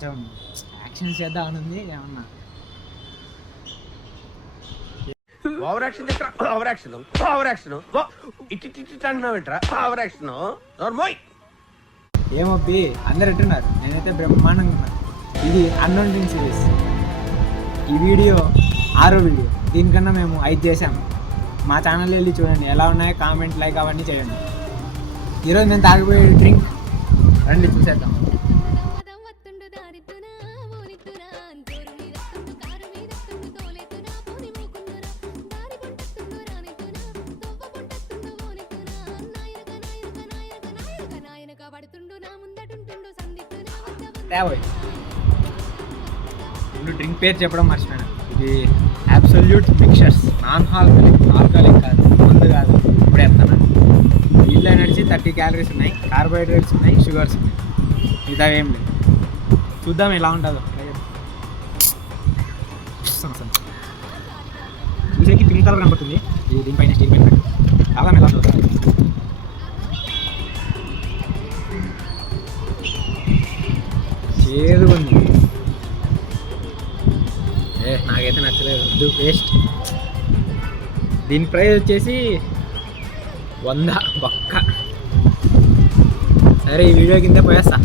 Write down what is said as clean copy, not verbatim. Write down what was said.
కొంచెం యాక్షన్ చేద్దామని ఉంది ఏమన్నా. Over action over action over action ఇటు అంటున్నావేంట్రా ఓవర్ యాక్షన్ నోర్మోయ్. ఏమొప్పి అందరు ఎట్టున్నారు, నేనైతే బ్రహ్మాండంగా ఉన్నాను. ఇది అన్నోన్ డ్రింక్ సిరీస్. ఈ వీడియో 6వ వీడియో. దీనికన్నా మేము 5 చేసాము. మా ఛానల్ వెళ్ళి చూడండి, ఎలా ఉన్నాయో కామెంట్, లైక్ అవన్నీ చేయండి. ఈరోజు నేను తాగిపోయే డ్రింక్ రండి చూసేద్దాం. ముందు డ్రింక్ పేరు చెప్పడం మర్చిపోయాను. ఇది అబ్సల్యూట్ మిక్చర్స్, నాన్ ఆల్కహాలిక్ కాదు, మందు కాదు. ఇప్పుడే చెప్తాను. దీంట్లో ఎనర్జీ 30 క్యాలరీస్ ఉన్నాయి, కార్బోహైడ్రేట్స్ ఉన్నాయి, షుగర్స్ ఉన్నాయి. మిగతా ఏం లేదు. చూద్దాం ఎలా ఉంటుందో. చూసేకి పింక్ కలర్ కనబడుతుంది. ఇది దీనిపైన స్టీల్ పైన చాలా ఎలా చూడాలి. ఏది ఉంది నాకైతే నచ్చలేదు, వద్దు, వేస్ట్. దీని ప్రైస్ వచ్చేసి 100 బొక్క. సరే ఈ వీడియో కింద పోయేస్తా.